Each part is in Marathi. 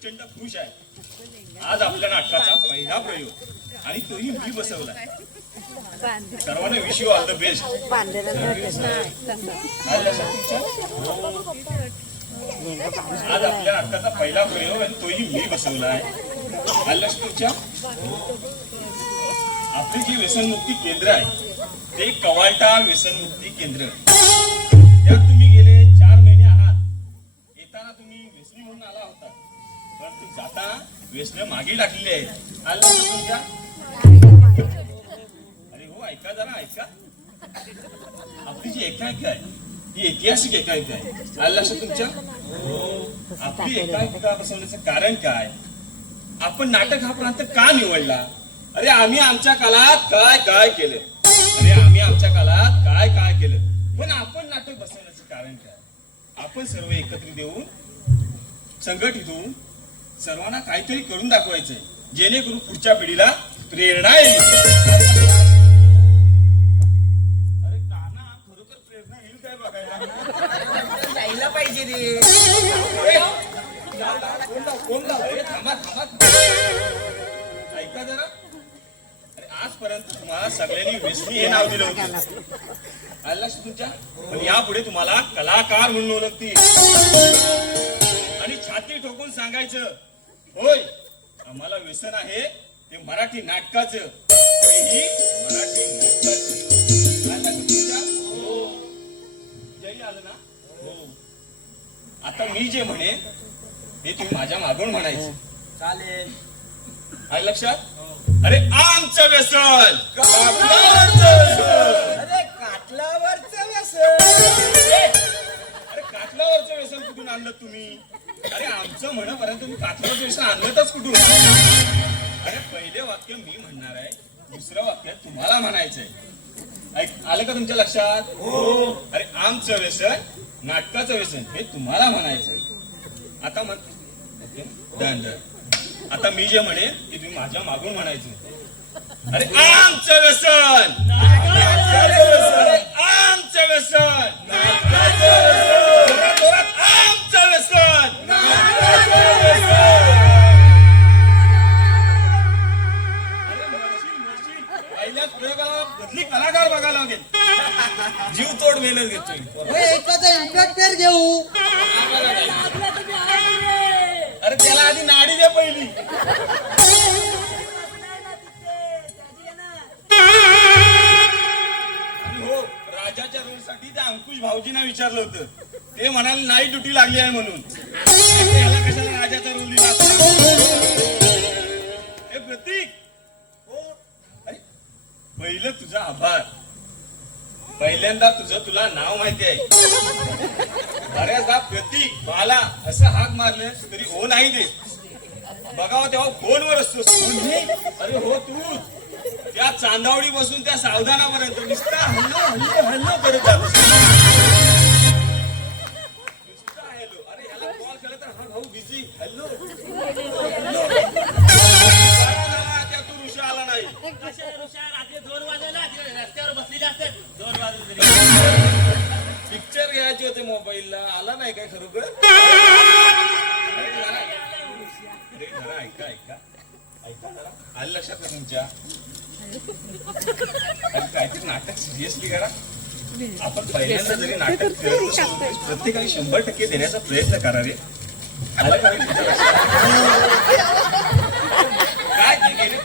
प्रचंड खुश आहे. आज आपल्या नाटकाचा पहिला प्रयोग. आणि तोही मी बसवलाय. सर्वांना wish you all the best आज आपल्या नाटकाचा पहिला प्रयोग आणि तोही मी बसवला आहे आलं आपली जी व्यसनमुक्ती केंद्र आहे ते कवाल्टा व्यसनमुक्ती केंद्र. त्यात तुम्ही गेले चार महिने आहात येताना तुम्ही व्यसनी म्हणून आला होता. परंतु जाताना मागे टाकलेले आहेत. आलं तुमच्या अरे हो ऐका जरा ऐका. आपली जी एकाएक आहे ही ऐतिहासिक एकाएक आहे. आलं लक्षात तुमच्या? हो, आपली एकाएकता बसवण्याचं कारण काय? आपण नाटक हा प्रांत का निवडला? अरे आम्ही आमच्या काळात काय काय केलं? अरे आम्ही आमच्या काळात काय काय केलं? पण आपण नाटक बसवण्याचं कारण काय? आपण सर्व एकत्रित येऊन संघटित होऊन सर्वांना काहीतरी करून दाखवायचंय. जेणेकरून पुढच्या पिढीला प्रेरणा येईल. अरे काना खरोखर प्रेरणा येईल काय बघायला? जायला पाहिजे रे. थांबा थांबा. ऐका जरा. अरे आजपर्यंत तुम्हाला सगळ्यांनी वेसनी हे नाव दिलं होतं. आलं तुमच्या पण यापुढे तुम्हाला कलाकार म्हणून ओळखतील. आणि छाती ठोकून सांगायचं होय. आम्हाला व्यसन आहे ते मराठी नाटकाचं. मराठी नाटकाचं. आलं लक्षात तुमच्या हो. जय आलं ना हो. आता मी जे म्हणे ते तुम्ही माझ्या मागून म्हणायचं. चालेल. आलं लक्षात? अरे आमचं व्यसन! व्यसन. अरे काटलावरच व्यसन! अरे काटल्यावरचं व्यसन कुठून आणलं तुम्ही? अरे आमचं म्हणपर्यंत तुम्ही काटल्यावरचं व्यसन आणलंच कुठून? अरे पहिले वाक्य मी म्हणणार आहे दुसरं वाक्य तुम्हाला म्हणायचंय. ऐक आलं का तुमच्या लक्षात? हो. अरे आमचं व्यसन नाटकाचं व्यसन हे तुम्हाला म्हणायचंय. आता म्हण डन डन. आता मी जे म्हणे ते तुम्ही माझ्या मागून म्हणायचं. अरे आमचं व्यसन. अरे आमचं व्यसन! प्रयोगाला बदली कलाकार बघायला लागेल जीव तोड मेहनत घेतोय एखादा इन्स्पेक्टर घेऊ अरे त्याला आधी नाडी द्या पहिली. आणि हो राजाच्या रोलसाठी त्या अंकुश भाऊजींना विचारलं होतं. ते म्हणाले नाही ड्युटी लागली आहे म्हणून. त्याला कशाला राजाचा रोल दिला हे प्रतीक पहिलं तुझा आभार. पहिल्यांदा तुझं तुला नाव माहिती आहे. बऱ्याचदा प्रतीक बाला असं हाक मारलं तरी हो नाही देत. बघावं तेव्हा फोनवर असतो अरे हो तू. त्या चांदावडी बसून त्या सावधानापर्यंत. नुसता हल्लो हल्लो हल्लो करत जातो. नुसता हॅलो. अरे याला कॉल केला तर हा भाऊ बिझी हॅलो. त्या तू ऋषा आला नाही. पिक्चर घ्यायचे होते मोबाईलला आला नाही काय खरोखर? ऐका ऐका. ऐका जरा. आलं लक्षात का तुमच्या? अरे काहीतरी नाटक सिरियसली करा. आपण पहिल्यांदा जरी नाटक करत प्रत्येकाने शंभर टक्के देण्याचा प्रयत्न करा रे. आलं का रे तुमच्या लक्षात?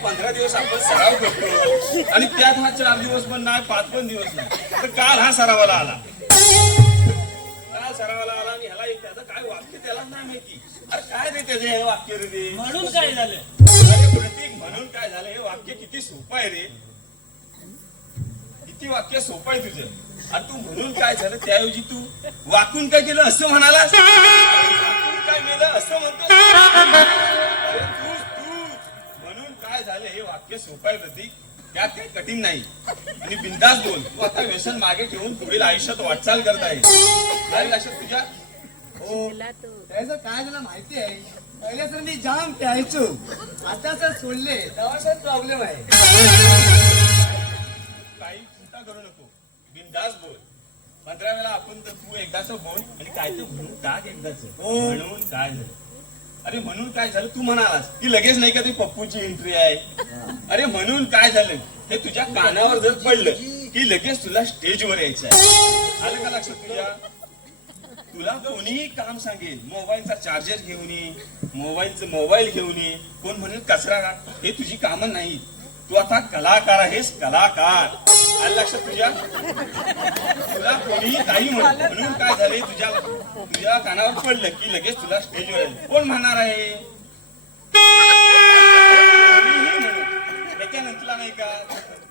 पंधरा दिवस आपण सराव करतो. आणि त्यात हा चार दिवस पण नाही पाच पण दिवस नाही. तर काल हा सरावाला आला. काल सरावाला आला आणि ह्याला एक त्याचं काय वाक्य त्याला नाही माहिती. अरे काय रे त्याचे हे वाक्य रे ते? म्हणून काय झालं? अरे प्रतीक म्हणून काय झालं? हे वाक्य किती सोपं आहे रे? किती वाक्य सोपं आहे तुझं? आणि तू म्हणून काय झालं त्याऐवजी तू वाकून काय केलं? असं म्हणाला वाकून काय केलं असं म्हणतो झालं हे वाक्य सोपं आहे प्रतीक त्यात काही कठीण नाही. आणि बिंदास बोल. तू आता व्यसन मागे ठेवून पुढील आयुष्यात वाटचाल करत आहे. काय लक्षात तुझ्या? हो. त्याचं काय झालं माहिती आहे? पहिले तर मी जाम प्यायचो. आता सर सोडले. तेव्हा प्रॉब्लेम आहे. काही चिंता करू नको. बिंदास बोल. पंधरा वेळा आपण तर तू एकदाच बोल आणि काय तर म्हणून टाक एकदाच. म्हणून काय झालं? अरे म्हणून काय झालं? तू म्हणालास की लगेच नाही का ती पप्पूची एंट्री आहे? अरे म्हणून काय झालं? हे तुझ्या कानावर जर पडलं की लगेच तुला स्टेजवर यायचं आहे आलं का लक्षात तुझ्या? तुला कोणीही काम सांगेल. मोबाईलचा चार्जर घेऊन ये मोबाईलचं मोबाईल घेऊन ये. कोण म्हणेल कचरा हे तुझी कामं नाही तू आता कलाकार आहेस कलाकार. आलं लक्षात तुझ्या तुला कोणीही काही म्हण म्हणून काय झाले तुझ्या तुझ्या कानावर पडलं की लगेच तुला स्टेजवर येईल. कोण म्हणणार आहे. त्याच्यानंतर नाही का?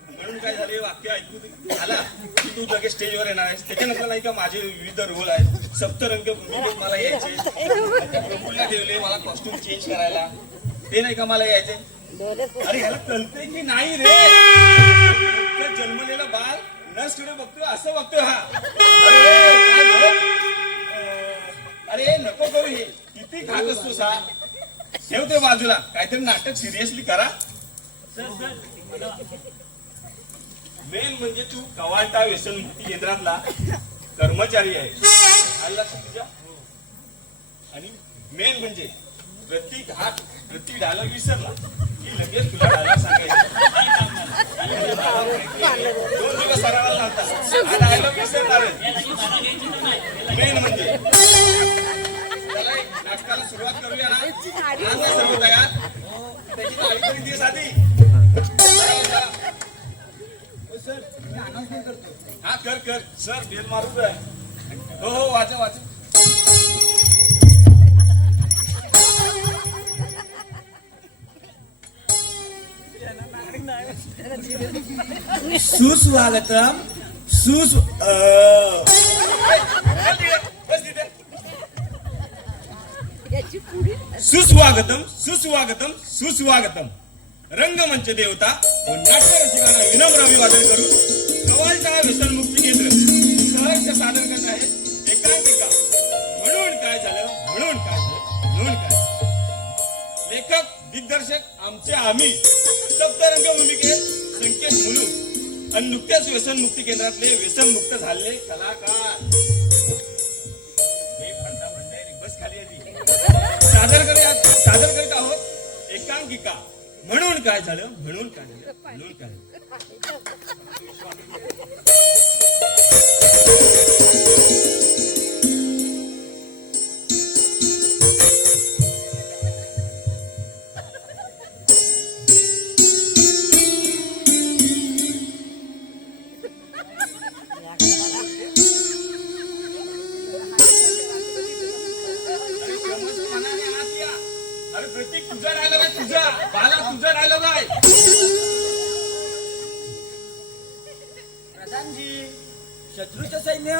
म्हणून काय झाले वाक्य ऐकू. आला. की तू लगेच स्टेजवर येणार आहेस. त्याच्यानंतर नाही का? माझे विविध रोल आहेत. सप्तरंग भूमिकेत मला यायचे. प्रफुल्ला ठेवले. मला कॉस्ट्युम चेंज करायला. ते नाही का मला यायचे? अरे ह्याला कळतंय की नाही रे? नुकतं जन्मलेला बाल नस थोडे बघतोय असं बघतोय हा. अरे, अं, अरे नको करू हे. किती खात असतोस हा. ठेवते बाजूला. काहीतरी नाटक सिरियसली करा. मेन म्हणजे तू कवाटा व्यसन मुक्ती केंद्रातला कर्मचारी आहे. आलं लक्षात तुझ्या आणि मेन म्हणजे प्रत्येक हा प्रत्येक डायलॉग विसरला. की लगेच तुला डायलॉग सांगायचा. दोन दिवस सरावाला लागतात हा डायलॉग विसरणार मेन म्हणजे. नाटकाला सुरुवात करूया ना. सर्व तयार त्याची तारीख तरी दिवस आधी. हो, सर. मी अनाउन्समेंट करतो हा कर कर. सर बेल मारू हो हो वाचा वाचा. सुस्वागतम सुस सुस्वागतम सुस्वागतम सुस्वागतम। रंगमंच देवता व नाट्यरसिकांना विनम्र अभिवादन करून कवालचा व्यसनमुक्ती केंद्र सहर्ष सादर करत आहे? एकांकिका। म्हणून काय झालं? म्हणून काय झालं? म्हणून काय लेखक दिग्दर्शक आमचे आम्ही। सप्तरंग भूमिकेत संकेत मुलू आणि नुकत्याच व्यसनमुक्ती केंद्रातले व्यसनमुक्त झालेले कलाकार. हे फंटा फंटा बस खाली आधी सादर करूया सादर करीत आहोत एकांकिका. म्हणून काय झालं? म्हणून काय झालं? म्हणून काय शत्रूचं सैन्य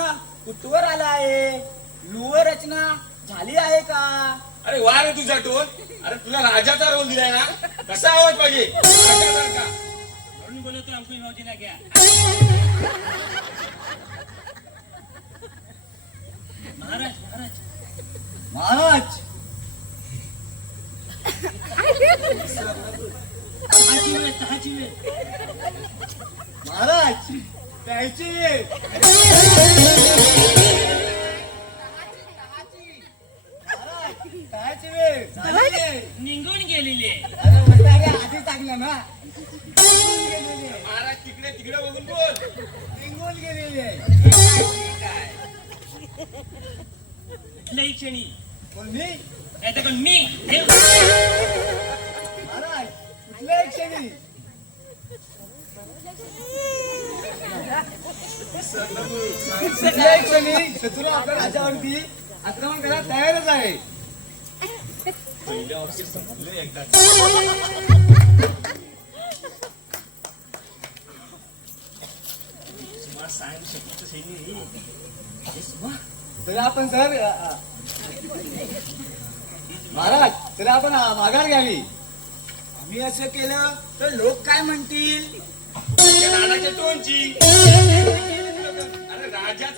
कुठवर आलं आहे? व्यूह रचना झाली आहे का? अरे वा रे तुझा टोन अरे तुला राजाचा रोल दिलाय ना? कसा आवाज पाहिजे? राजासारखा. म्हणून बोलतो महाराज महाराज. महाराज! तहाची वेळ तहाची वेळ. महाराज! प्यायची. वेळ. महाराज, प्यायची. वेळ झाली आहे. निघून गेलेली आहे. अरे वैतागे आधी टाकलं ना. निघून गेलेली आहे. महाराज तिकडे तिकडे बघून बोल. निघून गेलेली आहे. कुठल्याही क्षणी. कोण मी? नाही तर कोण मी? हे महाराज कुठल्या क्षणी? क्षणी शत्रू आपल्या राज्यावरती आक्रमण करायला तयारच आहे तर आपण सर महाराज तर आपण माघार घ्यावी आम्ही असं केलं तर लोक काय म्हणतील? तोंडची.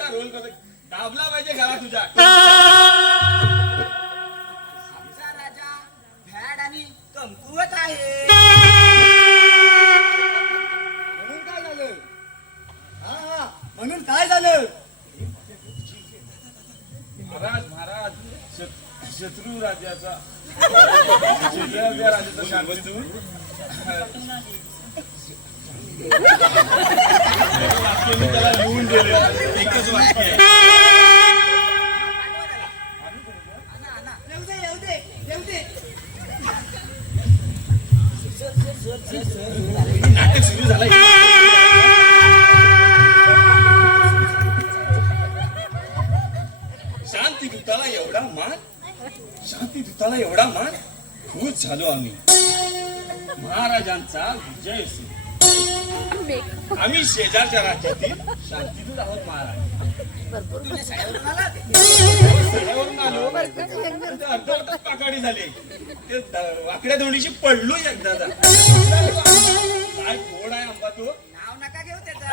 राजाचा रोल करतो दाबला पाहिजे घरा तुझ्या. आमचा राजा भॅड आणि कमकुवत आहे. म्हणून काय झालं? हा म्हणून काय झालं? महाराज महाराज शत- शत्रू राज्याचा. शेजारच्या राज्याचा शांतिदूत वाक्य मी त्याला लिहून दिले. एकच वाक्य आहे. नाटक सुरू झालं शांती दूताला एवढा मान? शांती दूताला एवढा मान? खुश झालो आम्ही. महाराजांचा विजय आम्ही शेजारच्या राज्यातील शांतीदूत आहोत महाराज. पाकाडी झाले. ते वाकड्या दोंडीशी पडलो एकदा काय गोड आहे आंबा तो. नाव नका घेऊ त्याचं.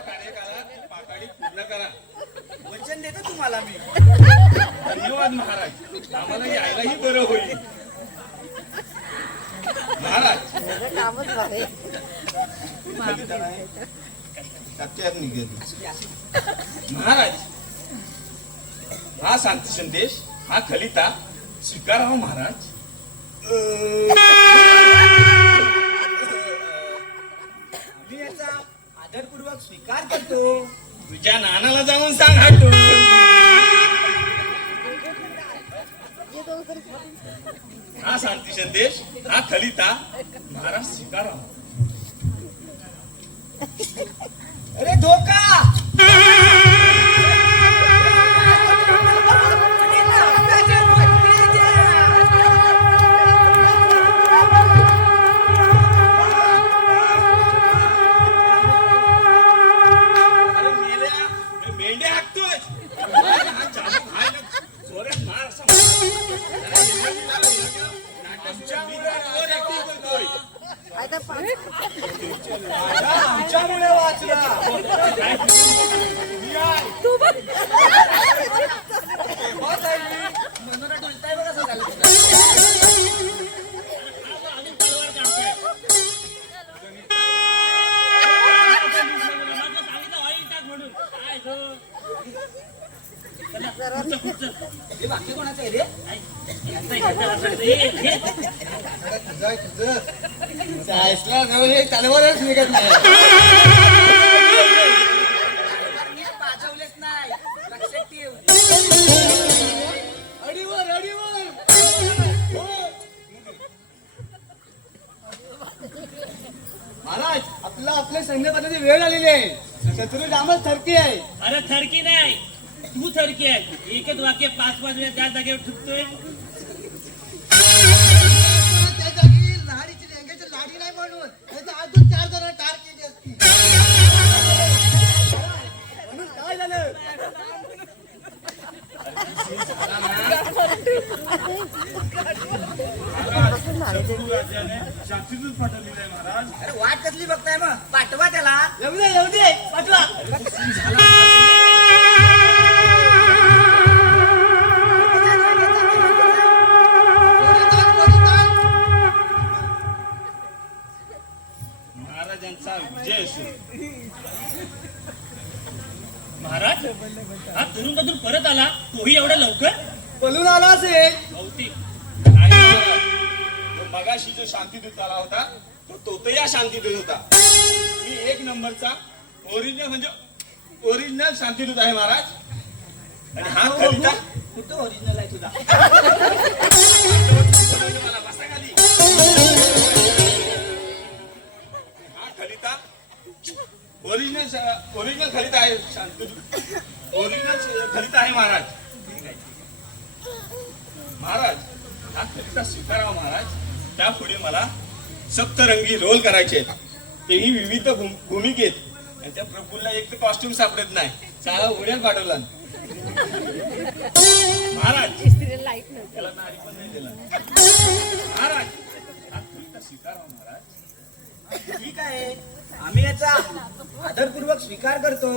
कार्यकालात पाकाडी पूर्ण करा. वचन देतो तुम्हाला मी. धन्यवाद महाराज. आम्हाला यायलाही बरं होईल. महाराज कामच महाराज हा शांती संदेश हा खलिता स्वीकारावा महाराज. मी याचा आदरपूर्वक स्वीकार करतो. तुझ्या नानाला जाऊन सांग हटू हा खलिता महाराज स्वीकारावा अरे धोका! मेंढ्या आमच्यामुळे वाचला. मनोरा डुलताय बघा सगळ्याला जायसला जवळ एक तलवारच निघत नाही पाजवलेच नाही लक्षात ठेव अडीवर अडीवर महाराज आपला आपल्या सैन्यपदाची वेळ आलेली आहे. शत्रू जामच थरकी आहे. अरे थरकी नाही. तू सारखी आहे. एकच वाक्य पाच पाच वेळा त्या जागेवर ठुकतोय महाराज हा तरुण परत आला. तोही एवढं लवकर? पळून आला असेल. भौतिक. नाही महाराज. तो मगाशी जो शांतीदूत आला होता तो तोतया शांतीदूत होता. मी एक नंबरचा ओरिजिनल म्हणजे ओरिजिनल शांतीदूत आहे महाराज. आणि हा खलिता कुठं ओरिजिनल आहे तुझा मला बसा. ओरिजिनल खलिता आहे ओरिजिनल खलिता आहे महाराज. महाराज हा खलिता स्वीकारावा महाराज. त्यापुढे मला सप्तरंगी रोल करायचे आहेत. तेही विविध भूम- भूमिकेत. आणि त्या प्रफुल्ला एक तर कॉस्ट्युम सापडत नाही. सारा उड्यात पाठवला. महाराज त्याला नारी पण नाही दिला. महाराज हा स्वीकारावा महाराज. ठीक आहे आम्ही याचा आदरपूर्वक स्वीकार करतो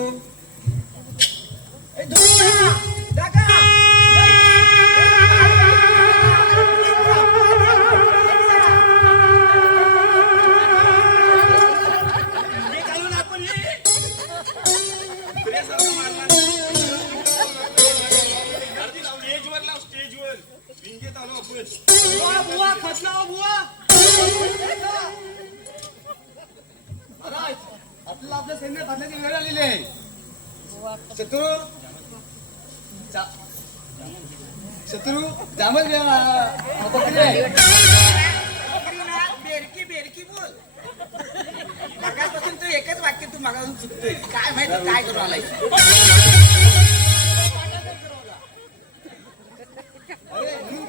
मगापासून तू एकच वाक्य तू मागाहून चुकतोय. काय माहिती काय करू आलाय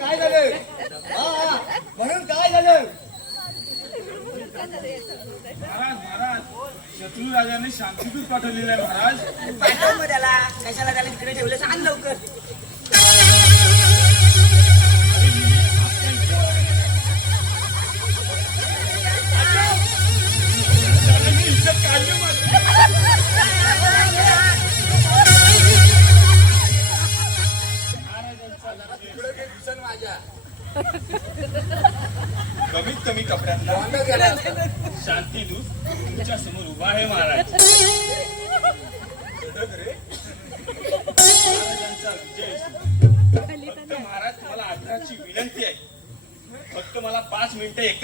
काय झालं? म्हणून काय झालं? महाराज महाराज शत्रू राजाने शांतीदूत पाठवलेलं आहे महाराज. पाठव मग त्याला. कशाला त्याला तिकडे ठेवलं सांग लवकर.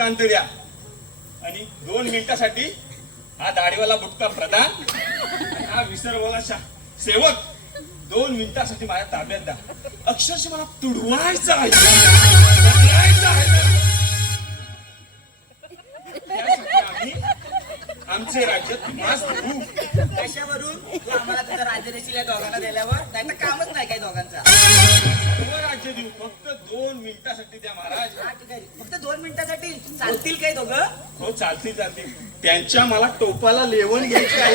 एकांत द्या. आणि दोन मिनिटासाठी हा दाढीवाला बुटका प्रधान हा विसरवाला सेवक. दोन मिनिटासाठी माझ्या ताब्यात द्या. अक्षरशः मला तुडवायचं आहे. आमचे राज्य. कशावरून तू आम्हाला तुझं राज्य देशील या दोघांना दिल्यावर. तर कामच नाही काय दोघांचा. देऊ फक्त दोन मिनिटासाठी द्या महाराज. हा, ठीक आहे. फक्त दोन मिनिटासाठी चालतील काय दोघं? हो चालतील चालतील. त्यांच्या मला टोपाला लेवण घ्यायची आहे.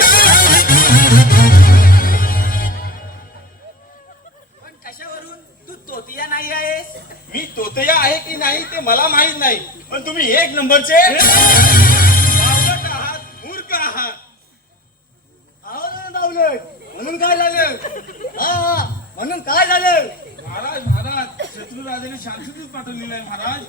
पण कशावरून? तू तोतिया नाही आहेस? मी तोतया आहे की नाही ते मला माहीत नाही. पण तुम्ही एक नंबरचे बावळट आहात मूर्ख आहात. आहो ना बावलट म्हणून काय झालं? हा हा म्हणून काय झालं? महाराज महाराज শত্রু রাজনী শান্তিদূত পাঠন নিলেন মহারাজ।